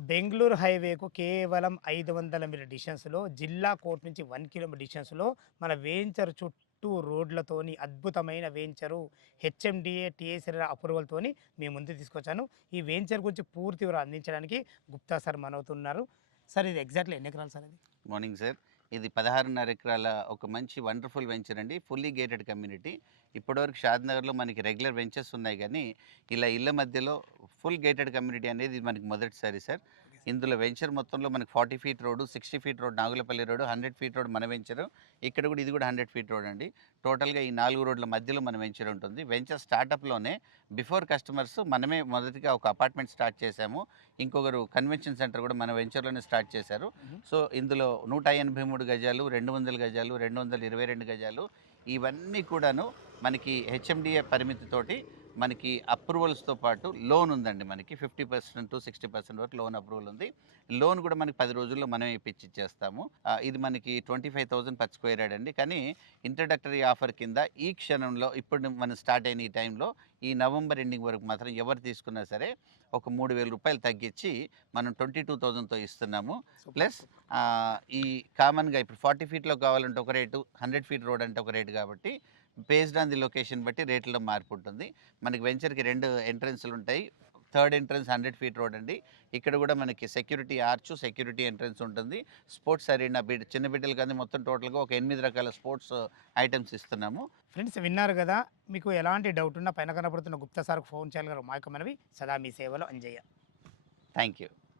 బెంగుళూరు హైవేకు కేవలం 500 మీటర్ల డిస్టెన్స్‌లో, జిల్లా కోర్ట్ నుంచి 1 కిలోమీటర్ డిస్టెన్స్‌లో మన వేంచర్ చుట్టూ రోడ్లతోని అద్భుతమైన వేంచరు హెచ్ఎండిఏ, టీఎస్ఆర్ అప్రూవల్‌తోని మీ ముందుకు తీసుకొచ్చాను. ఈ వేంచర్ గురించి పూర్తి వివరాలు అందించడానికి గుప్తా సార్ మనవుతున్నారు. సార్ ఇది ఎగ్జాక్ట్‌లీ ఎన్ని ఎకరాలు సార్ ఇది? Morning sir. ఇది 16.5 ఎకరాల ఒక మంచి వండర్‌ఫుల్ వెంచర్ అండి. Fully gated community. ఇప్పటివరకు షాద్‌నగర్‌లో మనకి రెగ్యులర్ వెంచర్స్ ఉన్నాయి గానీ, ఇలా ఇళ్ళ మధ్యలో ఫుల్ గేటెడ్ కమ్యూనిటీ అనేది ఇది మనకి మొదటిసారి సార్. ఇందులో వెంచర్ మొత్తంలో మనకి 40 feet road, 60 feet road Nagulapalli road, 100 feet road మన వెంచరు. ఇక్కడ కూడా ఇది కూడా 100 ఫీట్ రోడ్ అండి. టోటల్‌గా ఈ 4 రోడ్ల మధ్యలో మన వెంచర్ ఉంటుంది. వెంచర్ స్టార్టప్‌లోనే బిఫోర్ కస్టమర్స్ మనమే మొదటిగా ఒక అపార్ట్మెంట్ స్టార్ట్ చేశాము. ఇంకొకరు కన్వెన్షన్ సెంటర్ కూడా మన వెంచర్‌లోనే స్టార్ట్ చేశారు. సో, ఇందులో 183 గజాలు, 200 గజాలు, 222 గజాలు ఇవన్నీ కూడాను మనకి హెచ్ఎండిఏ పరిమితితోటి మనకి అప్రూవల్స్‌తో పాటు లోన్ ఉందండి మనకి. 50% టు 60% వరకు లోన్ అప్రూవల్ ఉంది. లోన్ కూడా మనకి 10 రోజుల్లో మనమే ఇప్పించి ఇచ్చేస్తాము. ఇది మనకి 25,000 పర్ స్క్వేర్ యార్డ్ అండి. కానీ ఇంట్రడక్టరీ ఆఫర్ కింద ఈ క్షణంలో ఇప్పుడు మనం స్టార్ట్ అయిన ఈ టైంలో ఈ నవంబర్ ఎండింగ్ వరకు మాత్రం ఎవరు తీసుకున్నా సరే ఒక 3,000 రూపాయలు తగ్గించి మనం 22,000తో ఇస్తున్నాము. ప్లస్ ఈ కామన్‌గా ఇప్పుడు 40 ఫీట్‌లో కావాలంటే ఒక రేటు, 100 ఫీట్ రోడ్ అంటే ఒక రేటు కాబట్టి బేస్డ్ ఆన్ ది లొకేషన్ బట్టి రేట్‌లో మార్పు ఉంటుంది. మనకి వెంచర్‌కి 2 ఎంట్రన్స్‌లు ఉంటాయి. థర్డ్ ఎంట్రన్స్ 100 ఫీట్ రోడ్ అండి. ఇక్కడ కూడా మనకి సెక్యూరిటీ ఆర్చ్, సెక్యూరిటీ ఎంట్రన్స్ ఉంటుంది. స్పోర్ట్స్ అరీనా చిన్న బిడ్డలు కానీ మొత్తం టోటల్‌గా ఒక 8 రకాల స్పోర్ట్స్ ఐటెమ్స్ ఇస్తున్నాము. ఫ్రెండ్స్ విన్నారు కదా! మీకు ఎలాంటి డౌట్ ఉన్నా పైన కనపడుతున్న గుప్తా సార్‌కి ఫోన్ చేయగలరు. మా యొక్క మనవి సదా మీ సేవలో అంజయ్య. Thank you.